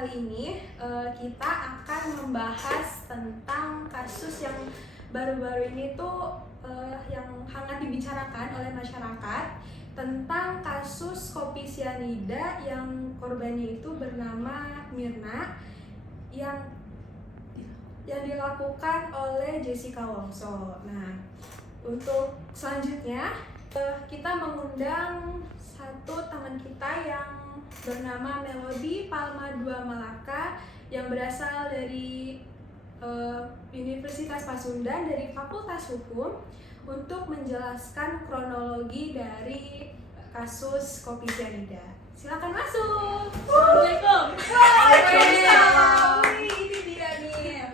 kali ini kita akan membahas tentang kasus yang baru-baru ini tuh yang hangat dibicarakan oleh masyarakat tentang kasus kopi sianida yang korbannya itu bernama Mirna yang dilakukan oleh Jessica Wongso. Nah, untuk selanjutnya kita mengundang satu teman kita yang bernama Melody Palma II Malaka yang berasal dari Universitas Pasundan dari Fakultas Hukum untuk menjelaskan kronologi dari kasus kopi sianida. Silakan masuk. Assalamualaikum. Waalaikumsalam. Ini dia nih.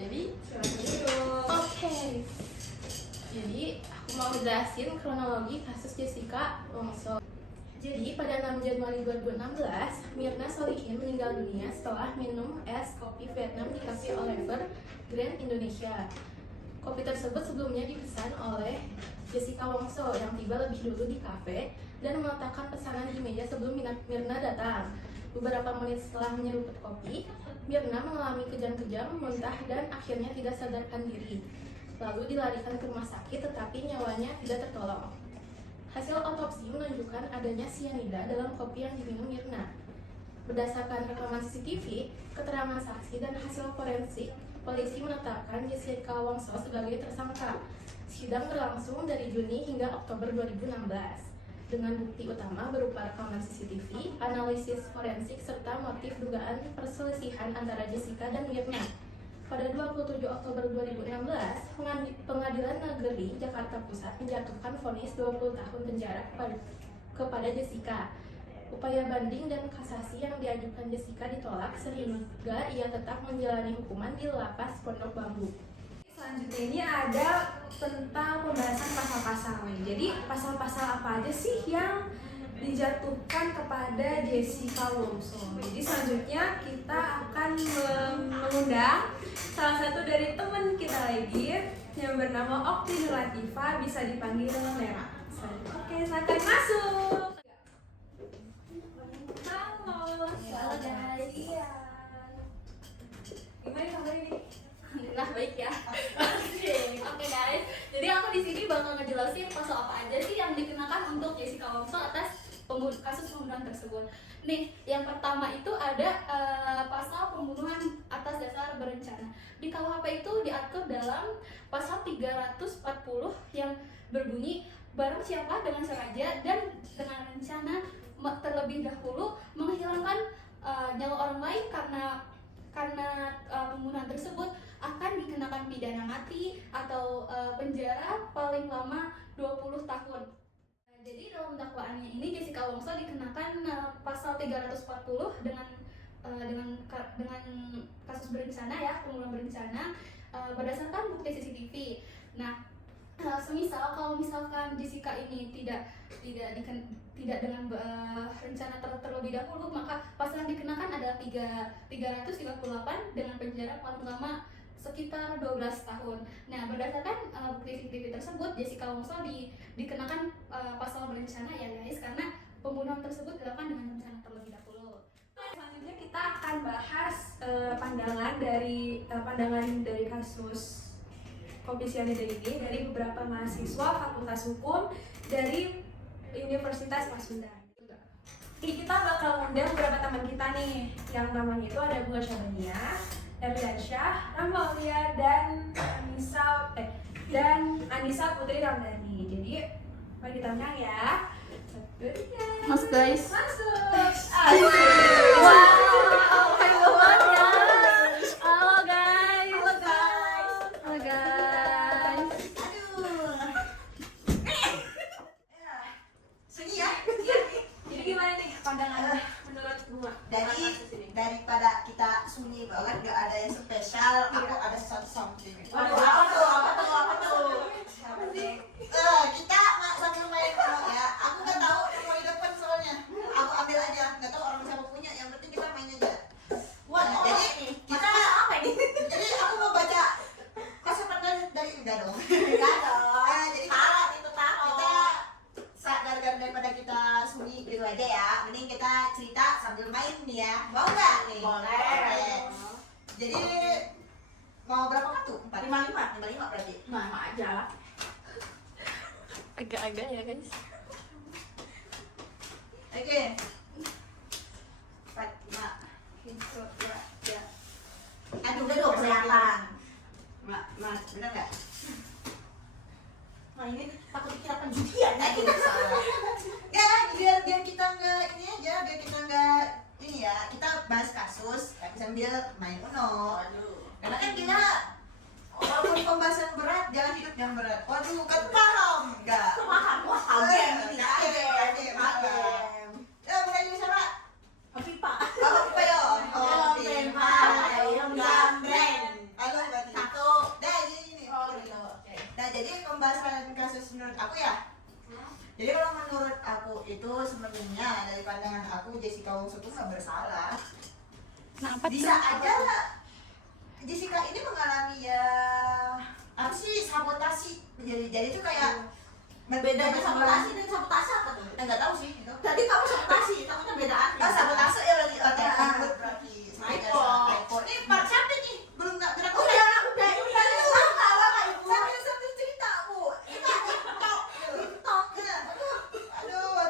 Jadi, Oke. jadi aku mau jelasin kronologi kasus Jessica Wongso. Jadi pada 6 Januari 2016, Mirna Solihin meninggal dunia setelah minum es kopi Vietnam di Cafe Oliver Grand Indonesia. Kopi tersebut sebelumnya dipesan oleh Jessica Wongso yang tiba lebih dulu di kafe dan meletakkan pesanan di meja sebelum Mirna datang. Beberapa menit setelah menyeruput kopi, Mirna mengalami kejang-kejang, muntah, dan akhirnya tidak sadarkan diri. Lalu dilarikan ke rumah sakit tetapi nyawanya tidak tertolong. Hasil otopsi menunjukkan adanya sianida dalam kopi yang diminum Mirna. Berdasarkan rekaman CCTV, keterangan saksi, dan hasil forensik, polisi menetapkan Jessica Wongso sebagai tersangka. Sidang berlangsung dari Juni hingga Oktober 2016 dengan bukti utama berupa rekaman CCTV, analisis forensik, serta motif dugaan perselisihan antara Jessica dan Mirna. Pada 27 Oktober 2016, Pengadilan Negeri Jakarta Pusat menjatuhkan vonis 20 tahun penjara kepada Jessica. Upaya banding dan kasasi yang diajukan Jessica ditolak sehingga ia tetap menjalani hukuman di Lapas Pondok Bambu. Selanjutnya ini ada tentang pembahasan pasal-pasalnya. Jadi pasal-pasal apa aja sih yang dijatuhkan kepada Jessica Wongso? Jadi selanjutnya kita akan mengundang salah satu dari teman kita lagi yang bernama Okti Nur Latifah, bisa dipanggil Lera. Oke, silakan masuk. Halo guys. Iya. Gimana kabarnya nih? Alhamdulillah baik ya. Oke guys, jadi aku di sini bakal ngejelasin pasal apa aja sih yang dikenakan untuk Jessica Wongso atas kasus pembunuhan tersebut. Nih, yang pertama itu ada pasal pembunuhan atas dasar berencana. Di KUHP itu diatur dalam pasal 340 yang berbunyi barang siapa dengan sengaja dan dengan rencana terlebih dahulu menghilangkan nyawa orang lain karena pembunuhan tersebut akan dikenakan pidana mati atau penjara paling lama 20 tahun. Jadi dalam dakwaannya ini Jessica Wongso dikenakan pasal 340 dengan kasus berencana ya, pembunuhan berencana berdasarkan bukti CCTV. Nah, semisal kalau misalkan Jessica ini tidak dengan rencana terlebih dahulu, maka pasal yang dikenakan adalah 338 dengan penjara paling lama sekitar 12 tahun. Nah, berdasarkan bukti CCTV tersebut, Jessica Wongso dikenakan pasal berencana ya guys, karena pembunuhan tersebut dilakukan dengan rencana terlebih dahulu. Selanjutnya kita akan bahas pandangan dari kasus kopi sianida ini dari beberapa mahasiswa Fakultas Hukum dari Universitas Pasundan. Kita bakal undang beberapa teman kita nih, yang namanya itu ada Bunga Syabania, Erliansyah, Rahma Aulia, dan Anissa Putri Ramdhani. Jadi mari kita undang ya. Mas guys. Masuk. Wow, halo guys. Halo guys. Halo guys. Halo guys. Aduh. Sunyi ya. Jadi gimana nih pandangannya menurut Bunga? Daripada kita sunyi banget, gak ada yang spesial. Aku ada something. Waduh, Apa tuh? Kita sambil main dulu ya. Aku nggak tahu yang mau di depan soalnya. Aku ambil aja. Nggak tahu orang siapa punya. Yang penting kita main aja. Nah, jadi kita apa ini? Jadi aku mau baca kesempatan dari enggak dong. Enggak dong. Jadi kita gara-gara daripada kita sunyi gitu aja ya. Mending kita cerita nih ya. Mau nggak nih? Boleh. Oke. Jadi mau berapa kartu? 55 berarti. Nama aja. Agak-agak ya guys. Oke. 45. Itu ya. Aduh, udah dong kelihatan. Mas, bener nggak? Nah ini takut dikira penjudian. Aduh, salah. Nggak, biar kita nggak ini aja, biar kita nggak ini ya. Kita bahas kasus sambil main Uno. Waduh. Karena kan kita walaupun pembahasan berat, jangan hidup yang berat. Waduh, kan paham nggak? Makan wah kaget ini. Kaget. Ya, mulai dari siapa? Tapi Pak. Apa Payo? Om Pempa, Om Gambren. Halo, berarti. Satu. Nah, ini. Oh gitu. Oke. Nah, jadi pembahasan kasus menurut aku ya. Jadi kalau menurut aku itu sebenarnya dari pandangan aku Jessica Wongso itu nggak bersalah. Kenapa Bisa aja Jessica ini mengalami ya apa sih sabotasi. Jadi itu kayak Bedanya sabotasi dan sabotase apa tuh? nggak tahu sih itu. Tadi kamu sabotasi, takutnya beda arti. Ah, sabotase ya berarti. Oh, Ya. berarti. Sniper. Ini part siapa nih? Belum nggak gerak. Udah. Tawa ibu. Sambil cerita bu. Ini TikTok. TikTok. Aduh.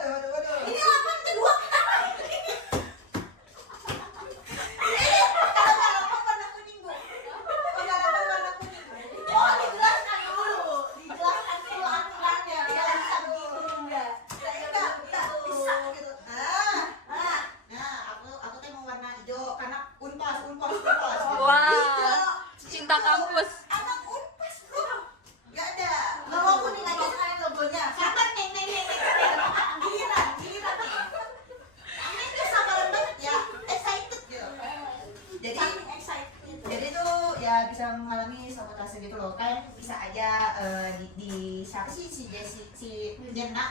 Ini apa kedua kenapa? Kalau balapan warna kuning bu. Balapan warna kuning. Oh dijelaskan dulu. Dijelaskan dulu aturannya. Nggak bisa begitu enggak. Enggak bisa gitu. Nah, aku teh mau warna hijau karena unpas. Wow. Cinta kampus. Anak unpas bro. Nggak ada. Nggak mau kuning aja sekalian logonya. Sabar neng. Giliran. Ini tuh sabaran banget ya. Excited gitu. Jadi Saking excited. Jadi tuh ya bisa mengalami sabotase gitu loh. Kan bisa aja di siapa sih si Mirna.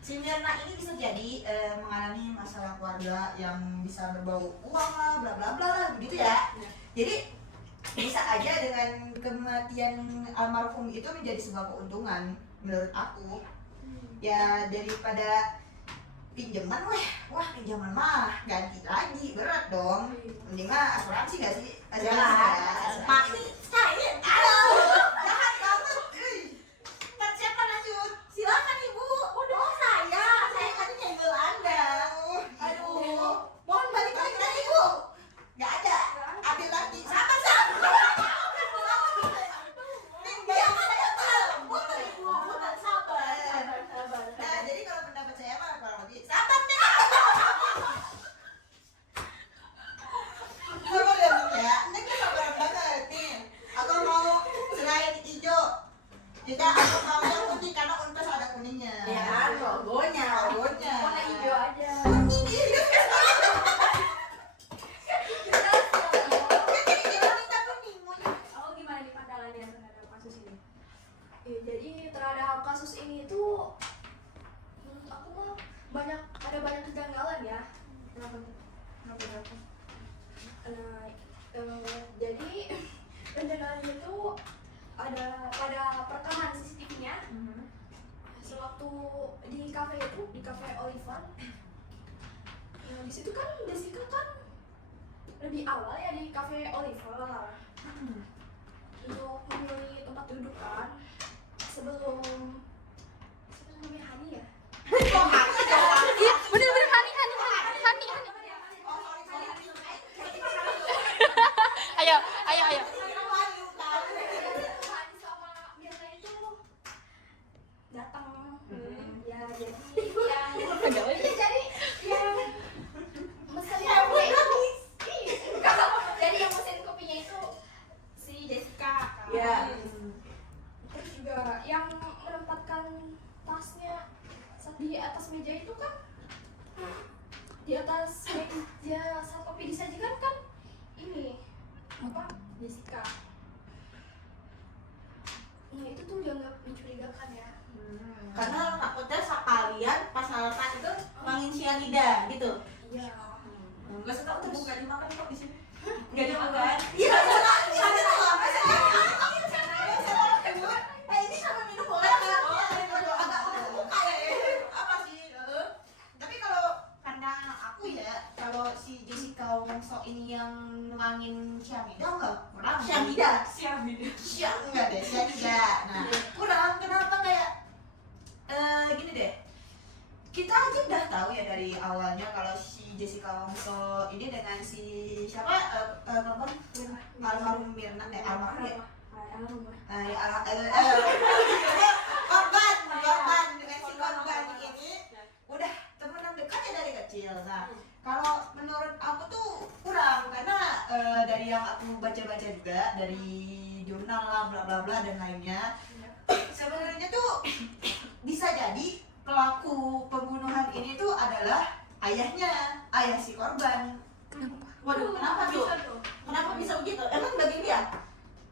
Si Mirna ini bisa jadi mengalami masalah keluarga yang bisa berbau uang lah, bla bla bla lah, begitu ya. Jadi bisa aja dengan kematian almarhum itu menjadi sebuah keuntungan menurut aku. Ya daripada pinjaman wah pinjaman mah ganti lagi berat dong. Mending mah asuransi nggak sih? Asuransi. Pasti saya. Jahat banget. Part siapa lanjut? Silakan ibu. Oh saya kan nyenggol anda. Aduh. Mohon balik lagi dari ibu. Nggak ada. Ambil lagi. Sabar. Bukan sabar. Nah, jadi kalau pendapat saya mah kurang lebih sabar deh. Sabar ya, Bang, ya. Ini kan sabaran banget nih. Aku mau selain hijau. Aku mau yang putih karena unpas ada kuningnya. Ya kan logonya. Warna hijau aja. Kuning ini. Oh, gimana nih pandangannya terhadap kasus ini? Ya, jadi terhadap kasus ini itu menurut aku mah ada banyak kejanggalan ya. Kenapa? Jadi kejanggalannya itu ada pada perekaman CCTV-nya. Sewaktu di kafe Oliver. Nah, di situ kan Jessica kan lebih awal ya di kafe Oliver. Untuk memilih tempat duduk kan sebelum namanya Hani ya. Bener-bener Hani. Ayo. Hani sama Mirna itu datang. Ya jadi yang mesen kopi. Jadi yang mesen kopinya itu si Jessica kan. Ya. Terus juga yang menempatkan tasnya di atas meja itu kan, di atas meja saat kopi disajikan kan ini apa Jessica. Nah itu tuh dianggap mencurigakan ya. Karena takutnya sekalian pas lepas itu mangin cyanida gitu. Iya. Nggak suka tuh bukan dimakan kok di sini. Nggak dimakan. Iya, Ini sama minum boleh kan? Apa sih? Tapi kalau cyanida nggak kurang. Cyanida. Enggak deh, cyanida. Nah, kurang kenapa kayak gini deh. Kita aja udah tahu ya dari awalnya kalau si Jessica Wongso ini dengan si siapa korban almarhum Mirna almarhum ya. Korban dengan si korban ini udah temenan dekatnya dari kecil. Nah, kalau menurut aku tuh kurang karena dari yang aku baca-baca juga dari jurnal lah bla bla bla dan lainnya, sebenarnya tuh bisa jadi pelaku pembunuhan ini tuh adalah ayahnya, ayah si korban. Waduh, kenapa tuh? Kenapa bisa begitu? Emang bagian dia?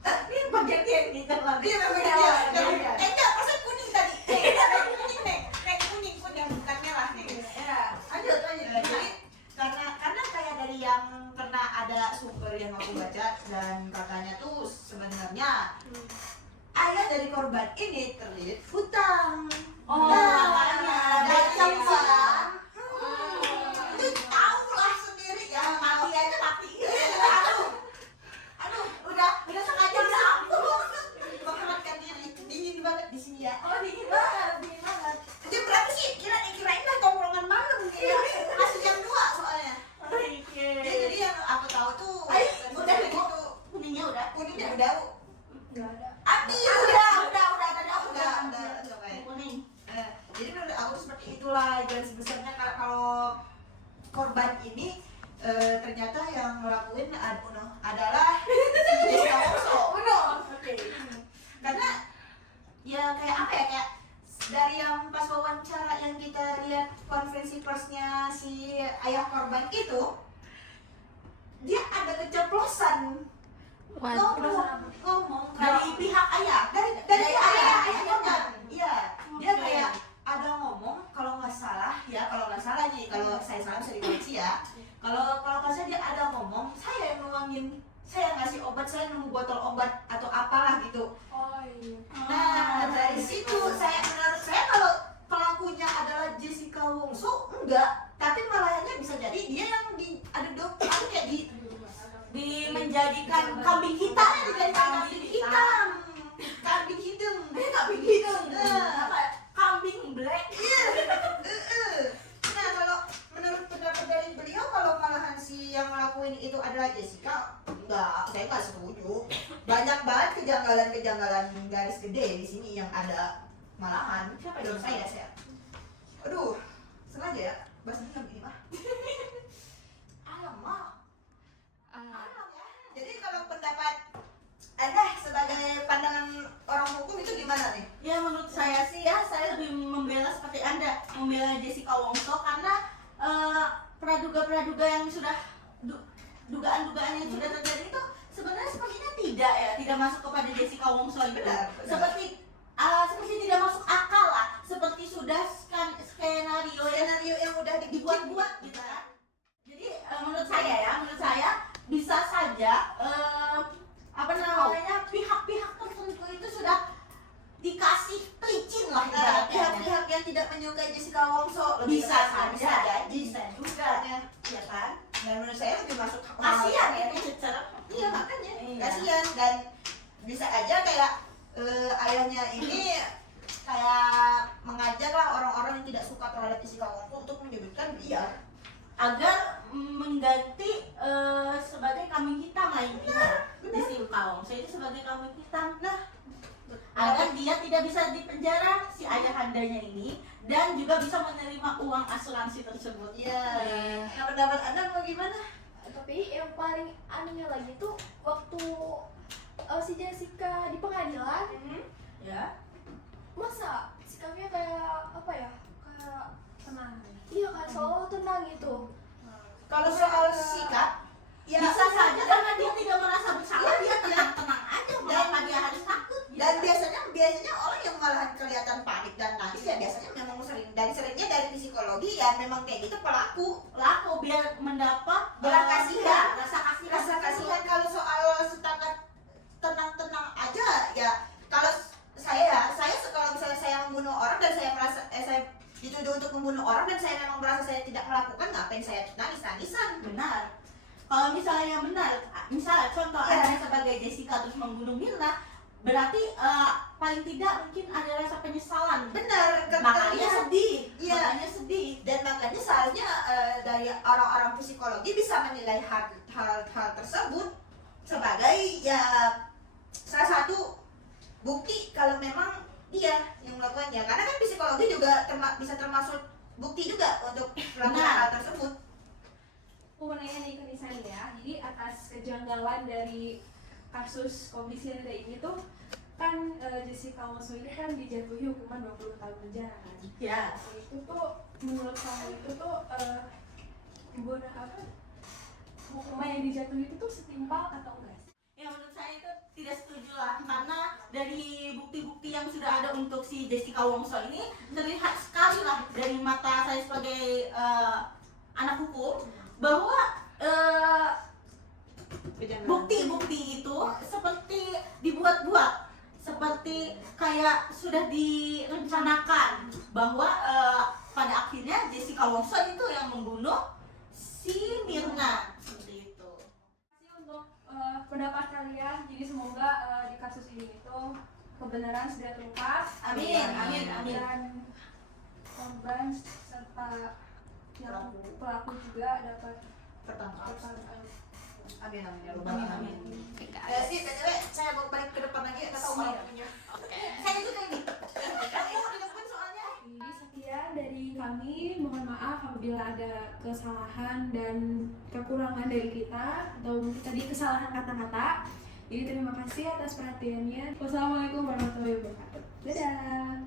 Ini bagian dia nih kan? Dia memang dia. Enggak, persen kuning tadi. Kuning nih, kuning bukan merah nih. Ya, lanjut. Jadi karena kayak dari yang pernah ada sumber yang aku baca dan katanya tuh sebenarnya ayah dari korban ini terlilit hutang. Oh, makanya baca uang. Itu tahu lah sendiri ya. Mati aja mati. Aduh, udah sengaja disapu. Menghangatkan diri. Dingin banget di sini ya. Oh, dingin banget. Jam berapa sih? Kirain lah tongkrongan malam nih. Masih jam 2 soalnya. Ya, jadi yang aku tahu tuh Udah begitu. kuningnya udah. Kuningnya udah. Nggak ada. Api Udah tadi aku udah. udah. Kuning. Jadi menurut aku tuh seperti itulah garis besarnya kalau korban ini ternyata yang ngelakuin adalah si Jessica Wongso. Oke. Karena ya kayak apa ya, kayak dari yang pas wawancara yang kita lihat konferensi persnya si ayah korban itu, dia ada keceplosan ngomong Dari pihak ayah. dari ayah ayah korban. Iya, dia Oke. kayak ada ngomong kalau nggak salah nih, kalau saya salah bisa dikoreksi ya. Kalau nggak salah dia ada ngomong, saya yang nuangin, saya ngasih obat, saya nemu botol obat atau apalah gitu. Oh iya. Nah, dari situ menurut saya kalau pelakunya adalah Jessica Wongso enggak, tapi malahnya bisa jadi dia yang ada kayak menjadikan kambing hitam. kambing hitam, kambing hidung, kambing hidung. Apa? Kambing black. Nah, kalau menurut pendapat dari beliau, kalau malahan si yang ngelakuin itu adalah Jessica, enggak, saya nggak setuju. Banyak banget kejanggalan garis gede di sini yang ada malahan. Siapa dong saya? Aduh, sengaja ya, bahasanya kayak begini mah. Alamak. Jadi kalau pendapat Anda sebagai pandangan orang hukum itu gimana nih? Ya menurut saya sih ya, saya lebih membela seperti Anda, membela Jessica Wongso karena praduga-praduga yang sudah dugaan-dugaan yang sudah terjadi itu sebenarnya sepertinya tidak masuk kepada Jessica Wongso itu. Benar. Seperti tidak masuk akal lah, seperti sudah skenario yang udah dibuat-buat gitu kan. Jadi menurut saya bisa saja pihak-pihak tertentu itu sudah dikasih pelicin lah pihak-pihak yang tidak menyukai Jessica Wongso bisa jadi bisa juga ya kan. Dan menurut saya lebih masuk kasihan ya secara iya makanya Iya. kasihan, dan bisa aja kayak ayahnya ini kayak mengajak lah orang-orang yang tidak suka terhadap Jessica Wongso untuk menyudutkan dia agar mengganti sebagai kambing hitam lah intinya. Jessica Wongso itu sebagai kambing hitam agar dia tidak bisa dipenjara si ayahandanya ini dan juga bisa menerima uang asuransi tersebut. ya. Nah, pendapat Anda mau gimana? Tapi yang paling anehnya lagi tuh waktu si Jessica di pengadilan, Ya. masa sikapnya kayak apa ya? Kayak tenang. Iya kayak seolah tenang gitu. Kalau soal sikap ya Bisa saja karena dia tidak merasa bersalah, dia tenang-tenang aja, mengapa dia harus takut? dan biasanya orang yang malahan kelihatan panik dan nangis ya biasanya memang seringnya dari psikologi ya memang kayak gitu pelaku biar mendapat belas kasihan. rasa kasihan. Kalau soal setakat tenang-tenang aja ya, kalau saya kalau misalnya saya membunuh orang dan saya merasa saya dituduh untuk membunuh orang dan saya memang merasa saya tidak melakukan, ngapain saya nangis-nangisan? Benar. Kalau misalnya benar, misal contoh Anda sebagai Jessica terus membunuh Mirna, berarti paling tidak mungkin ada rasa penyesalan. Benar, Makanya sedih. Iya. Makanya sedih. Dan makanya seharusnya dari orang-orang psikologi bisa menilai hal tersebut sebagai ya salah satu bukti kalau memang dia yang melakukannya. Karena kan psikologi juga bisa termasuk bukti juga untuk melakukan hal tersebut. Aku mau nanya nih ke Nisa ya, jadi atas kejanggalan dari kasus Komisi Yanda ini tuh kan Jessica Woso ini kan dijatuhi hukuman 20 tahun penjara kan. Ya. Itu tuh menurut kamu itu tuh gimana apa? Hukuman yang dijatuhi itu tuh setimpal atau enggak sih? Ya menurut saya itu tidak setuju lah, karena dari bukti-bukti yang sudah ada untuk si Jessica Wongso ini terlihat sekali lah dari mata saya sebagai anak hukum bahwa bukti-bukti itu seperti dibuat-buat, seperti kayak sudah direncanakan bahwa pada akhirnya Jessica Wongso itu yang membunuh si Mirna seperti itu. Terima kasih untuk pendapat kalian. Jadi semoga di kasus ini itu kebenaran segera terungkap. Amin, amin, amin. Dan korban serta yang pelaku juga dapat Tertangkap. tertangkap. Amin, amin, ya Amin, amin. Sih, BTW, saya mau balik ke depan lagi, nggak tahu kalau punya. Saya juga ini. Kamu di depan soalnya. Jadi sekian dari kami, mohon maaf apabila ada kesalahan dan kekurangan dari kita atau mungkin tadi kesalahan kata-kata. Jadi terima kasih atas perhatiannya. Wassalamualaikum warahmatullahi wabarakatuh. Dadah.